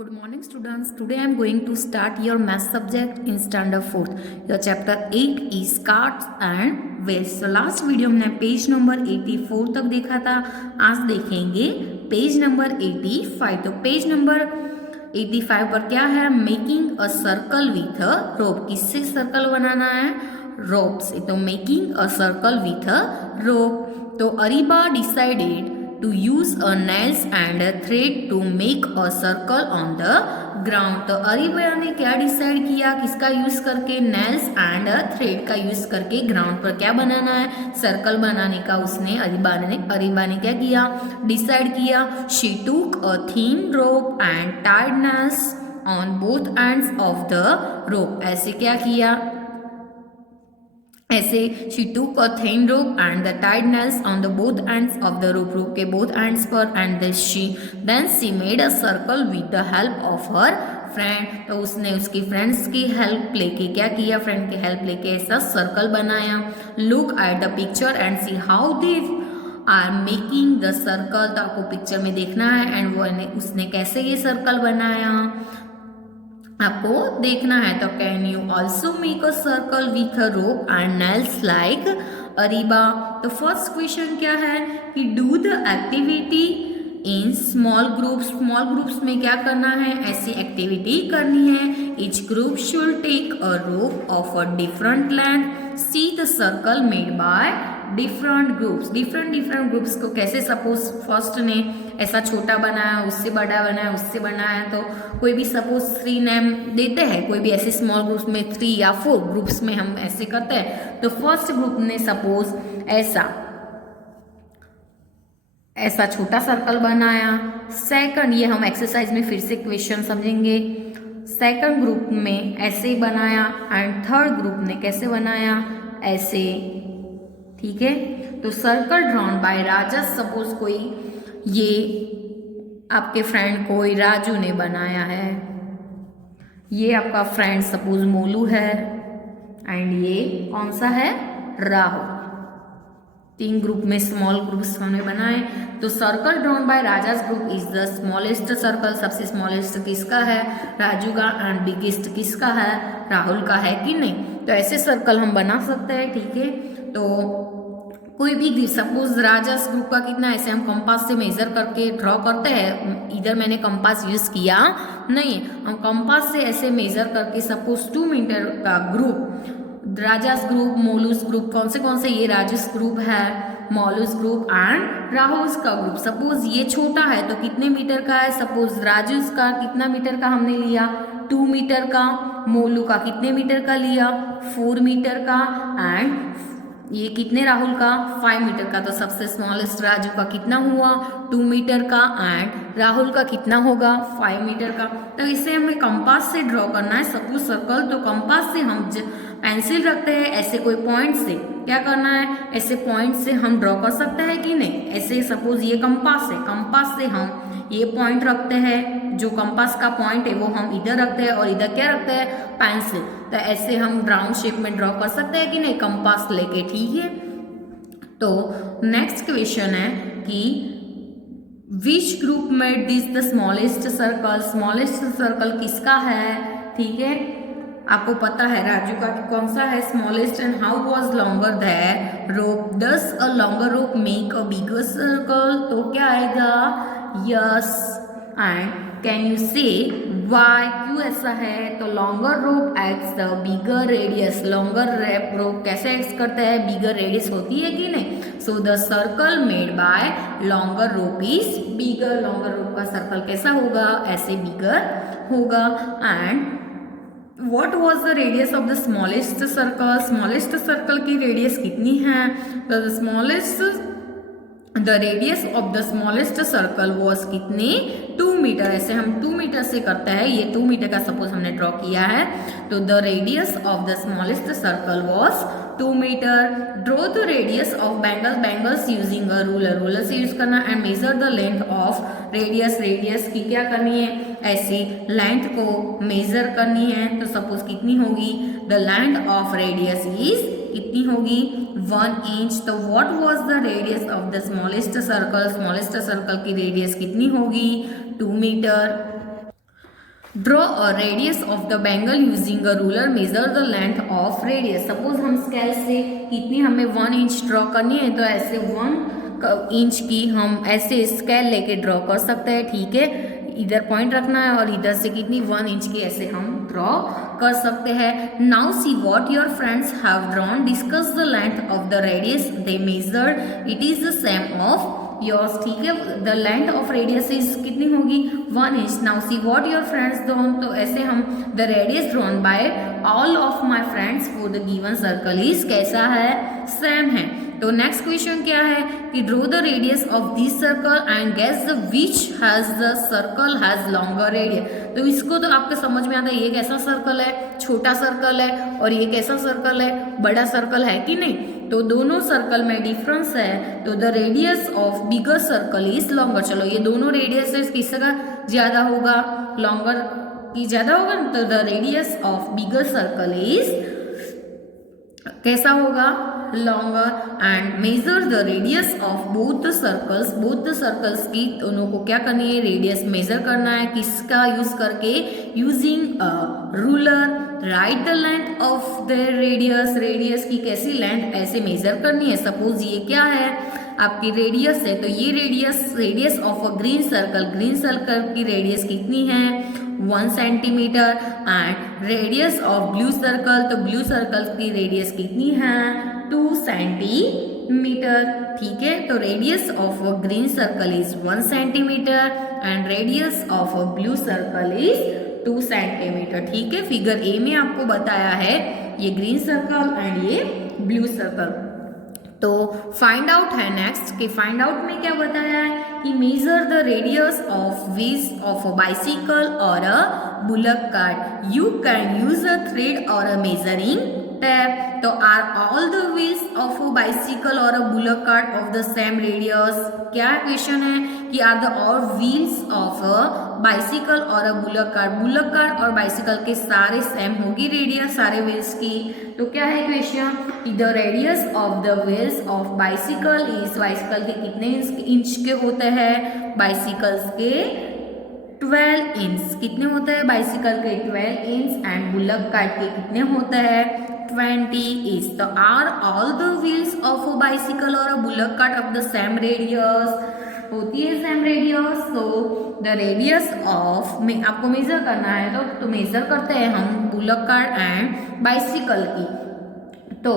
Good morning students. Today I am going to start your math subject in standard 4th. Your chapter 8 is cards and waste. So last video हमने page number 84 तक देखा था. आज देखेंगे page number 85. तो page number 85 पर क्या है? Making a circle with a rope. किससे सर्कल बनाना है? रोप से. तो making a circle with a rope. तो Areeba decided to use a nails and a thread to make a circle on the ground. तो अरीबा ने क्या डिसाइड किया? किसका यूज करके? नेल्स एंड थ्रेड का यूज करके ग्राउंड पर क्या बनाना है? सर्कल बनाने का उसने अरीबा ने क्या किया? डिसाइड किया. She took a thin rope and tied nails on both ends of the rope. ऐसे क्या किया? ऐसे she took a thin rope and the tied nails on the both ends of the rope. rope के both ends पर and then she made a circle with the help of her friend. तो उसने उसकी friends की help लेके क्या किया? Friend की हेल्प लेके ऐसा सर्कल बनाया. Look at the picture and see how they are making the circle. तो आपको पिक्चर में देखना है एंड वो उसने कैसे ये सर्कल बनाया आपको देखना है. तो can you also make a circle with a rope and nails like Ariba. तो फर्स्ट क्वेश्चन क्या है कि do the activity in small groups. Small groups में क्या करना है? ऐसी एक्टिविटी करनी है. Each group should take a rope of a different length. See the circle made by different groups. Different groups को कैसे? सपोज फर्स्ट ने ऐसा छोटा बनाया, उससे बड़ा बनाया, उससे बनाया. तो कोई भी सपोज 3 नेम देते हैं. कोई भी ऐसे स्मॉल ग्रुप्स में 3 या 4 ग्रुप्स में हम ऐसे करते हैं. तो फर्स्ट ग्रुप ने सपोज ऐसा छोटा सर्कल बनाया. सेकंड, ये हम एक्सरसाइज में फिर से क्वेश्चन समझेंगे. सेकंड ग्रुप में ऐसे ही बनाया एंड थर्ड ग्रुप ने कैसे बनाया? ऐसे. ठीक है. तो circle drawn by Raja. Suppose कोई ये आपके फ्रेंड कोई राजू ने बनाया है. ये आपका फ्रेंड सपोज मोलू है एंड ये कौन सा है? राहुल. 3 ग्रुप में स्मॉल ग्रुप्स हमने बनाए. तो circle drawn by rajas group is the smallest circle. सबसे स्मॉलेस्ट किसका है? राजू का. एंड बिगेस्ट किसका है? राहुल का. है कि नहीं? तो ऐसे सर्कल हम बना सकते हैं. ठीक है. तो कोई भी सपोज राजास ग्रुप का कितना, ऐसे हम कंपास से मेजर करके ड्रॉ करते हैं. इधर मैंने कंपास यूज किया नहीं, हम कंपास से ऐसे मेजर करके सपोज 2 मीटर का ग्रुप, राजास ग्रुप, मोलूस ग्रुप, कौन से ये राजूस ग्रुप है, मोलूस ग्रुप एंड राहुल्स का ग्रुप. सपोज ये छोटा है तो कितने मीटर का है? सपोज राजूस का कितना मीटर का हमने लिया? 2 मीटर का. मोलू का कितने मीटर का लिया? 4 मीटर का. एंड ये कितने राहुल का? 5 मीटर का. तो सबसे स्मॉलेस्ट राजू का कितना हुआ? 2 मीटर का. एंड राहुल का कितना होगा? 5 मीटर का. तो इसे हमें कंपास से ड्रॉ करना है सपोज सर्कल. तो कंपास से हम पेंसिल रखते हैं, ऐसे कोई पॉइंट से क्या करना है? ऐसे पॉइंट से हम ड्रॉ कर सकते हैं कि नहीं? ऐसे सपोज ये कंपास है, कंपास से हम ये पॉइंट रखते हैं, जो कंपास का पॉइंट है वो हम इधर रखते हैं और इधर क्या रखते हैं? पेंसिल. तो ऐसे हम राउंड शेप में ड्रॉ कर सकते हैं कि नहीं? कंपास लेके. ठीक है. तो नेक्स्ट क्वेश्चन है कि which group made this the smallest circle. Smallest circle किसका है? ठीक है. आपको पता है राजू का कौन सा है smallest. And how was longer that rope. Does a longer rope make a bigger circle. तो क्या आएगा? Yes. And can you say why? क्यों ऐसा है? तो longer rope acts the bigger radius. Longer rope कैसे एक्ट करता है? बिगर रेडियस होती है कि नहीं? So the circle made by longer rope is bigger. Longer rope का सर्कल कैसा होगा? ऐसे बिगर होगा. And What was the radius of the smallest circle? Smallest circle की रेडियस कितनी है? The radius of the smallest circle was कितने? 2 metre. ऐसे हम 2 मीटर से करते हैं. ये 2 मीटर का सपोज हमने ड्रॉ किया है. तो the radius of the smallest circle was 2 metre. Draw the radius of bangles using a ruler. Ruler से यूज करना. And measure the length of radius. Radius की क्या करनी है? ऐसी लेंथ को मेजर करनी है. तो सपोज कितनी होगी? The length of radius is कितनी होगी? 1 इंच. तो what was the radius of the smallest circle. Smallest circle की रेडियस कितनी होगी? 2 metre. Draw a radius of the bangle using a ruler, measure the length of radius. Suppose हम scale से कितनी हमें 1 इंच ड्रॉ करनी है, तो ऐसे 1 इंच की हम ऐसे स्केल लेके ड्रॉ कर सकते हैं, ठीक है। इधर पॉइंट रखना है और इधर से कितनी 1 इंच की ऐसे हम ड्रॉ कर सकते हैं। Now see what your friends have drawn, discuss the length of the radius they measured, it is the same of yours, ठीक है। The length of radius is कितनी होगी 1 inch. Now see what your friends drawn, तो ऐसे हम the radius drawn by all of my friends for the given circle is कैसा है, same है। तो नेक्स्ट क्वेश्चन क्या है कि draw the radius of this circle and guess the which has the circle has longer radius. तो इसको तो आपके समझ में आता है, ये कैसा सर्कल है, छोटा सर्कल है, और ये कैसा सर्कल है, बड़ा सर्कल है कि नहीं। तो दोनों सर्कल में डिफरेंस है, तो the radius of bigger circle is longer. चलो ये दोनों रेडियस है, किसका ज्यादा होगा, लॉन्गर की ज्यादा होगा, तो the radius of bigger circle is कैसा होगा, longer. And measure the radius of both the circles की दोनों को क्या करनी है, रेडियस मेजर करना है, किसका यूज करके, using a ruler. Right the length of the radius की कैसी लेंथ ऐसे मेजर करनी है। सपोज ये क्या है, आपकी रेडियस है, तो ये radius of a green circle की रेडियस कितनी है, 1 centimetre. And radius of blue circle, तो ब्लू सर्कल की रेडियस कितनी है, 2 सेंटीमीटर, ठीक है। तो radius of a green circle is 1 centimetre and radius of a blue circle is 2 centimetre, ठीक है। फिगर ए में आपको बताया है ये ग्रीन सर्कल एंड ये ब्लू सर्कल। तो फाइंड आउट है नेक्स्ट कि फाइंड आउट में क्या बताया है कि measure the radius of wheels of a bicycle और a bullock cart, you can use a thread और अ मेजरिंग टेप। तो are all the wheels of a bicycle और a bullock cart of the same radius. क्या question है कि are the all wheels of a bicycle और a bullock cart और bicycle के सारे सेम होगी रेडियस सारे व्हील्स की। तो क्या है क्वेश्चन कि the radius of the wheels of bicycle is, bicycle के कितने इंच के होते हैं, बाइसिकल्स के 12 इंच, कितने होते हैं बाइसिकल के 12 इंच एंड बुलक कार्ट के कितने होते हैं 20 इंच। तो are all the wheels of a bicycle और a bullock cart of the same radius, होती है सेम रेडियस। तो द रेडियस ऑफ में आपको मेजर करना है, तो मेजर करते हैं हम बुलक कार्ट एंड बाइसिकल की। तो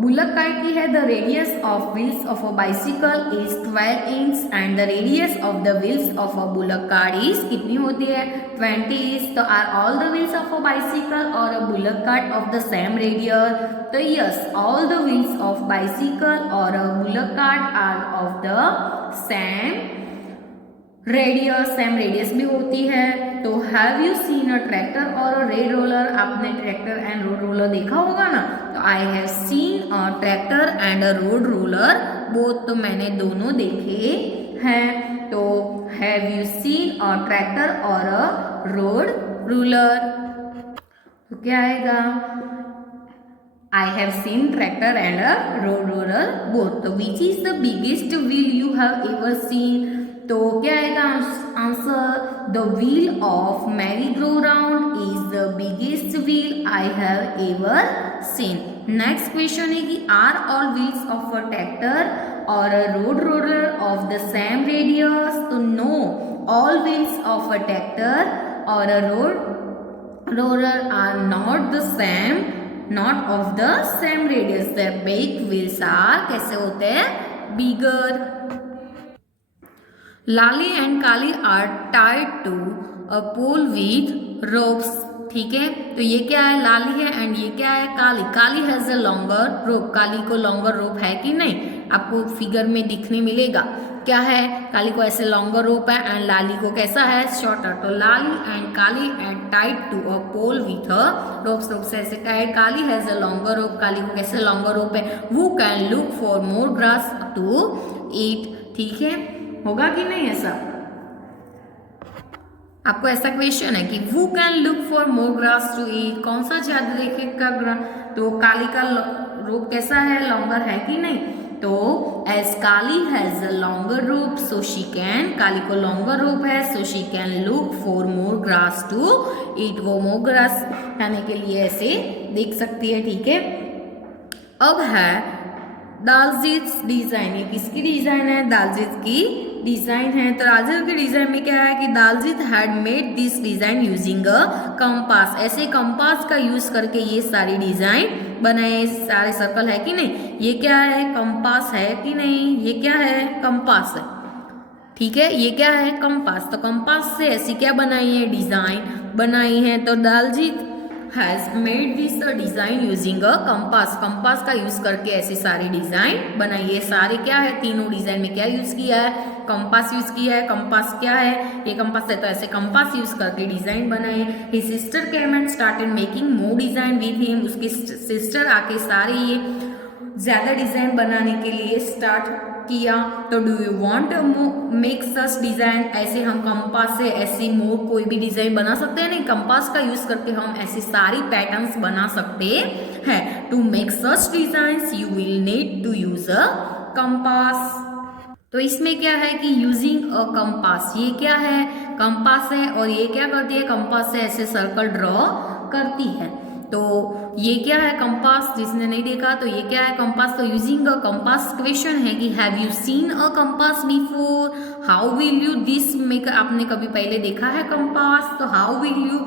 बुलक कार्ट की है the radius of wheels of a bicycle is 12 inch and the radius of the wheels of a bullock cart is कितनी होती है 20 इंच। तो are all the wheels of a bicycle और a bullock cart of the same radius. तो yes, all the wheels of bicycle और a bullock cart are of the same radius भी होती है। तो have you seen a tractor और अ red roller, आपने tractor and road roller देखा होगा ना। तो I have seen a tractor and a road roller both, तो मैंने दोनों देखे हैं। तो have you seen a tractor और अ रोड रोलर, तो क्या आएगा, I have seen tractor and a road roller both. तो which is the biggest wheel you have ever seen? तो क्या आएगा answer, the wheel of merry-go-round is the biggest wheel I have ever seen. Next question है कि are all wheels of a tractor or a road roller of the same radius? तो no, all wheels of a tractor or a road roller are not the same, not of the same radius. The big wheels are कैसे होते हैं, bigger. Lali and Kali are tied to a pole with ropes, ठीक है। तो ये क्या है, लाली है एंड ये क्या है, काली हैज अ लॉन्गर रोप, काली को लॉन्गर रोप है कि नहीं, आपको फिगर में दिखने मिलेगा। क्या है, काली को ऐसे लॉन्गर रोप है एंड लाली को कैसा है, शॉर्टर। तो Lali and Kali and tied to a pole with a ropes, rope से ऐसे क्या है, काली हैज अ लॉन्गर रोप, काली को कैसे लॉन्गर रोप है, वो can look for more grass to eat, ठीक है। होगा कि नहीं ऐसा, आपको ऐसा क्वेश्चन है कि who can look for more grass to eat, कौन सा ज्यादा देखेगा ग्रास। तो काली का रोप कैसा है, लॉन्गर है कि नहीं। तो as Kali has a longer rope so she can, Kali को लॉन्गर रूप है so she can look for more grass to eat, वो मोर ग्रास खाने के लिए ऐसे देख सकती है, ठीक है। अब है दालजीत डिजाइन, ये किसकी डिजाइन है? दालजीत की डिजाइन है। तो दालजीत की डिजाइन में क्या है कि Daljeet had made this design using a compass, ऐसे कंपास का यूज करके ये सारी डिजाइन बनाए, सारे सर्कल है कि नहीं, ये क्या है? कंपास है कि नहीं, ये क्या है? कंपास है, ठीक है, ये क्या है? कंपास। तो कंपास से ऐसी क्या बनाई है? डिजाइन बनाई है। तो Daljeet has made this design using a compass, compass का यूज करके ऐसी सारी डिजाइन बनाई है। सारे क्या है? तीनों डिजाइन में क्या यूज किया है? कंपास यूज किया है। कंपास क्या है? ये कंपास है, तो ऐसे कंपास यूज करके डिजाइन बनाए। His sister came and started making more design with him, उसकी सिस्टर आके सारे ये ज्यादा डिजाइन बनाने के लिए स्टार्ट किया। तो do you want make such design, ऐसे हम कंपास से ऐसी मोर कोई भी डिजाइन बना सकते हैं नहीं, कंपास का यूज करके हम ऐसी सारी पैटर्न्स बना सकते हैं। To make such designs you will need to use a compass. तो इसमें क्या है कि यूजिंग अ कंपास, ये क्या है? कंपास है, और ये क्या करती है? कंपास से ऐसे सर्कल ड्रॉ करती है। तो ये क्या है? कंपास, जिसने नहीं देखा तो ये क्या है? कंपास। तो यूजिंग अ कंपास क्वेश्चन है कि have you seen a compass before, how will you this make, आपने कभी पहले देखा है कंपास? तो how will you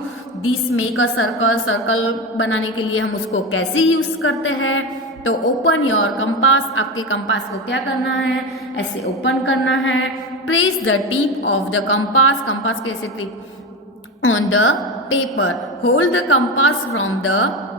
this make a circle, circle बनाने के लिए हम उसको कैसे यूज करते हैं? तो ओपन योर कंपास, आपके कंपास को क्या करना है? ऐसे ओपन करना है। Press the tip of the compass, compass कैसे tip on the paper, hold the compass from the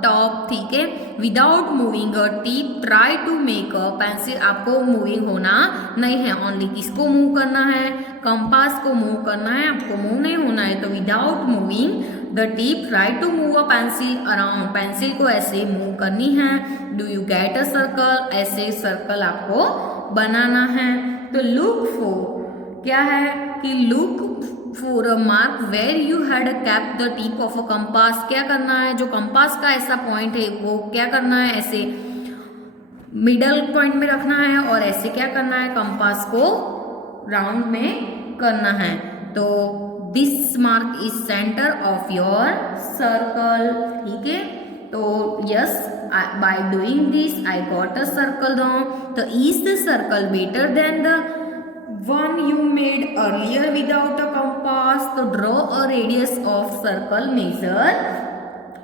top, ठीक है, without moving a tip, try to make a pencil, आपको मूविंग होना नहीं है, ओनली किसको मूव करना है? कंपास को मूव करना है, आपको मूव नहीं होना है। तो without moving the tip try to move a pencil around, pencil को ऐसे मूव करनी है। Do you get a circle, ऐसे सर्कल आपको बनाना है। तो लुक फॉर क्या है कि look for a mark where you had kept the tip of a compass, क्या करना है? जो कंपास का ऐसा पॉइंट है वो क्या करना है? ऐसे मिडल पॉइंट में रखना है, और ऐसे क्या करना है? कंपास को राउंड में करना है। तो this mark is centre of your circle, ठीक है। तो yes, by doing this I got a circle down. तो is the circle better than the one you made earlier without a compass? तो draw a radius of circle, measure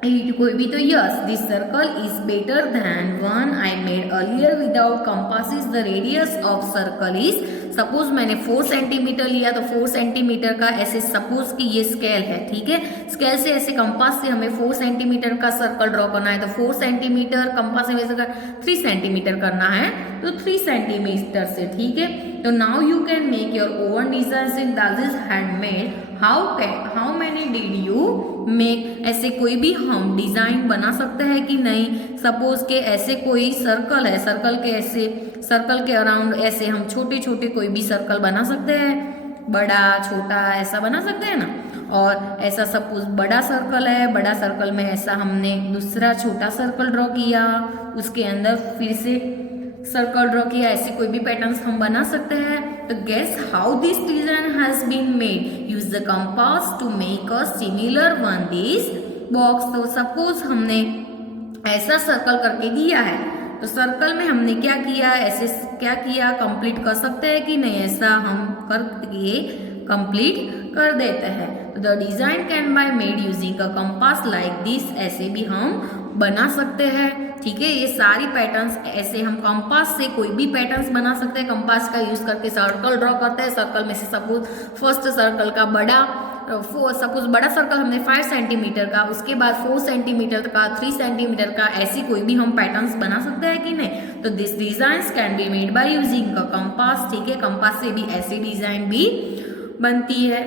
it, कोई भी तो yes, this circle is better than one I made earlier without compass is the radius of circle is, suppose मैंने 4 centimetre लिया तो 4 centimetre का ऐसे suppose कि ये स्केल है, ठीक है, स्केल से ऐसे कंपास से हमें 4 सेंटीमीटर का सर्कल ड्रॉ करना है। तो 4 सेंटीमीटर कंपास से वैसे 3 सेंटीमीटर करना है, तो 3 सेंटीमीटर से, ठीक है। तो now you can make your own design in दालजीज handmade, how many did you make, ऐसे कोई भी हम डिजाइन बना सकते हैं कि नहीं। सपोज के ऐसे कोई सर्कल है, सर्कल के ऐसे सर्कल के अराउंड ऐसे हम छोटे छोटे कोई भी सर्कल बना सकते हैं, बड़ा छोटा ऐसा बना सकते हैं ना। और ऐसा सपोज बड़ा सर्कल है, बड़ा सर्कल में ऐसा हमने दूसरा छोटा सर्कल ड्रॉ किया, उसके अंदर फिर से सर्कल ड्रॉ किया, ऐसे कोई भी पैटर्न्स हम बना सकते हैं। तो guess how this design has been made, use the compass to make a similar one this box. तो सपोज हमने ऐसा सर्कल करके दिया है, तो सर्कल में हमने क्या किया, ऐसे क्या किया, कंप्लीट कर सकते हैं कि नहीं, ऐसा हम करके कंप्लीट कर देते हैं। तो the design can buy made using a compass like this, ऐसे भी हम बना सकते हैं, ठीक है। ये सारी पैटर्न्स ऐसे हम कंपास से कोई भी पैटर्न्स बना सकते हैं, कंपास का यूज करके सर्कल ड्रॉ करते हैं। सर्कल में से सपोज फर्स्ट सर्कल का बड़ा सपोज बड़ा सर्कल हमने 5 सेंटीमीटर का, उसके बाद 4 सेंटीमीटर का, 3 सेंटीमीटर का, ऐसी कोई भी हम पैटर्न्स बना सकते हैं कि नहीं। तो this designs can be made by using a compass, ठीक है। कंपास से भी ऐसी डिजाइन भी बनती है।